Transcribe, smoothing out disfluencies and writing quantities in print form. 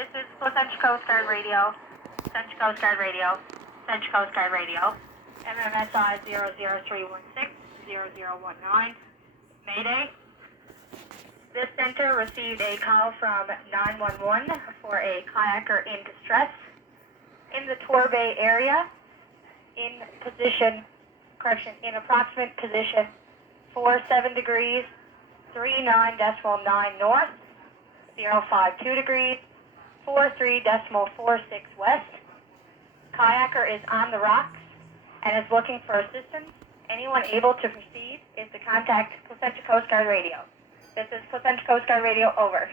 This is Placentia Coast Guard Radio. Placentia Coast Guard Radio. Placentia Coast Guard Radio. MMSI 00316-0019. Mayday. This center received a call from 911 for a kayaker in distress in the Torbay area in approximate position 47 degrees, 39.9 north, 052 degrees, 43.46 west. Kayaker is on the rocks and is looking for assistance. Anyone able to proceed is to contact Placentia Coast Guard Radio. This is Placentia Coast Guard Radio, over.